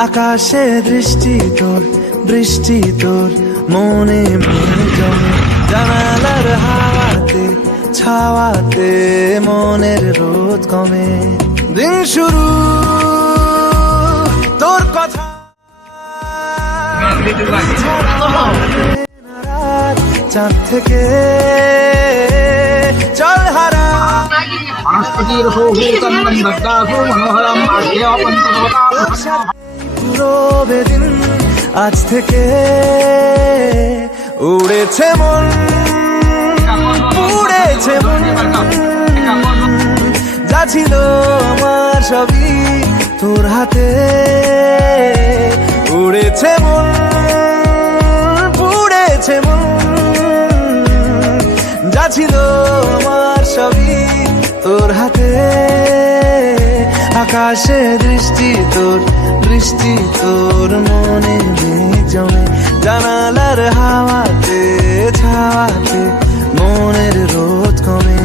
আকাশে দৃষ্টি তোর, বৃষ্টি তোর, মনে মেঘ জমে, জানালার হাওয়াতে ছাওয়াতে মনের রোদ কমে। দিন শুরু তোর কথা, চাঁদ থেকে চল হারা পুরো বেদিন আজ থেকে উড়েছে মন, উড়েছে মন, যা ছিল আমার সবই তোর হাতে। উড়েছে মন, উড়েছে মন, যা ছিল আমার সবই তোর হাতে। আকাশে দৃষ্টি তোর, বৃষ্টি তোর, মনে মেঘ জমে, জানালার হাওয়াতে ছাওয়াতে মনের রোদ কমে।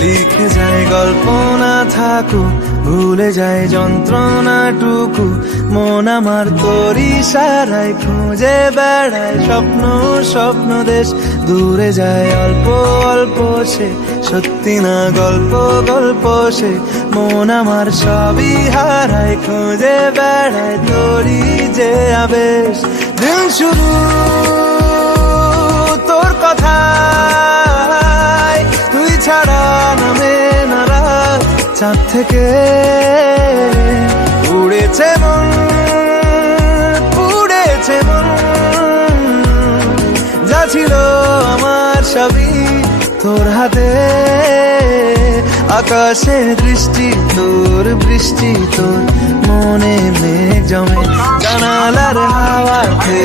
লিখে যায় গল্প না থাকুক, ভুলে যায় যন্ত্রণাটুকু, মন আমার তোর ইশারায় খুঁজে বেড়ায় স্বপ্ন, স্বপ্ন দেশ। দূরে যায় অল্প অল্প সে, সত্যি না গল্প, গল্প সে, মন আমার সবই হারায় খুঁজে বেড়ায় তোরই যে আবেশ। দিন শুরু তোর কথা, তুই ছাড়া নামে না রাত, চাঁদ থেকে উড়েছে মন, উড়েছে মন, যা ছিল আমার সবই তোর হাতে। আকাশে দৃষ্টি তোর, বৃষ্টি তোর, মনে মেঘ জমে, জানালার হাওয়াতে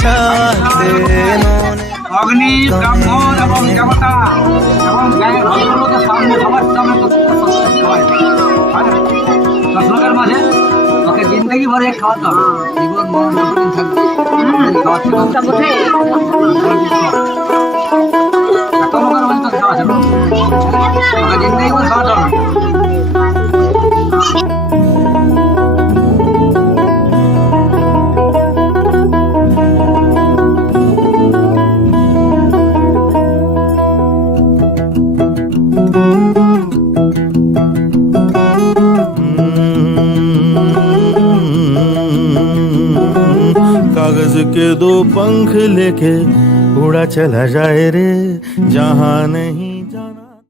ছাওয়াতে মনে। অগ্নি, ব্রাহ্মণ এবং দেবতা এবং গায়ের ভদ্রলোকের সামনে সবার সামনে শ্লোকের মাঝে তোকে জিন্দগি ভরে খাওয়াতে হবে, জীবন মরণ যতদিন থাকবে এত লোকের মাঝে তোকে খাওয়াতে হবে, তোকে জিন্দগি ভরে খাওয়াতে হবে। कागज के दो पंख लेके उड़ा चला जाए रे, जहां नहीं